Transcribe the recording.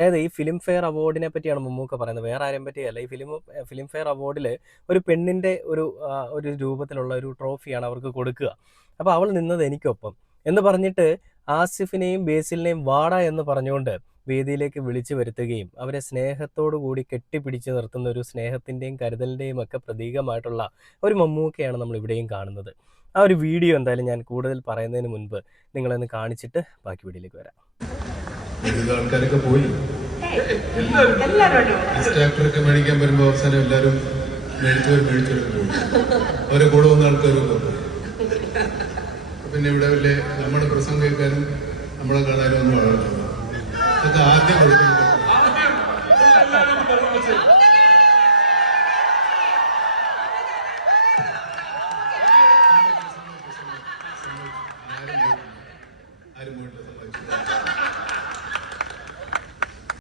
അതായത് ഈ film fair അവാർഡിനെ പറ്റിയാണ് മമ്മൂക്ക പറയുന്നത്, വേറെ ആരെയും പറ്റിയല്ല. ഈ ഫിലിം ഫെയർ അവാർഡിൽ ഒരു പെണ്ണിൻ്റെ ഒരു രൂപത്തിലുള്ള ഒരു ട്രോഫിയാണ് അവർക്ക് കൊടുക്കുക. അപ്പോൾ അവൾ നിന്നത് എനിക്കൊപ്പം എന്ന് പറഞ്ഞിട്ട് ആസിഫിനെയും ബേസിലിനെയും വാട എന്ന് പറഞ്ഞുകൊണ്ട് വേദിയിലേക്ക് വിളിച്ചു വരുത്തുകയും അവരെ സ്നേഹത്തോടു കൂടി കെട്ടിപ്പിടിച്ച് നിർത്തുന്ന ഒരു സ്നേഹത്തിൻ്റെയും കരുതലിൻ്റെയും ഒക്കെ പ്രതീകമായിട്ടുള്ള ഒരു മമ്മൂക്കയാണ് നമ്മൾ ഇവിടെയും കാണുന്നത്. ആ ഒരു വീഡിയോ എന്തായാലും ഞാൻ കൂടുതൽ പറയുന്നതിന് മുൻപ് നിങ്ങളൊന്ന് കാണിച്ചിട്ട് ബാക്കി വീഡിയോയിലേക്ക് വരാം. ആൾക്കാരൊക്കെ പോയി സ്റ്റാക്ടറൊക്കെ മേടിക്കാൻ വരുമ്പോ അവസാനം എല്ലാരും മേടിച്ചവരും പോയി. അവരെ കൂടെ വന്ന ആൾക്കാരും പിന്നെ ഇവിടെ വലിയ നമ്മുടെ പ്രസംഗം കേൾക്കാനും നമ്മളെ കാണാനും ഒന്നും ആളുകൾ. അതൊക്കെ ആദ്യം കൊടുക്കുന്നത്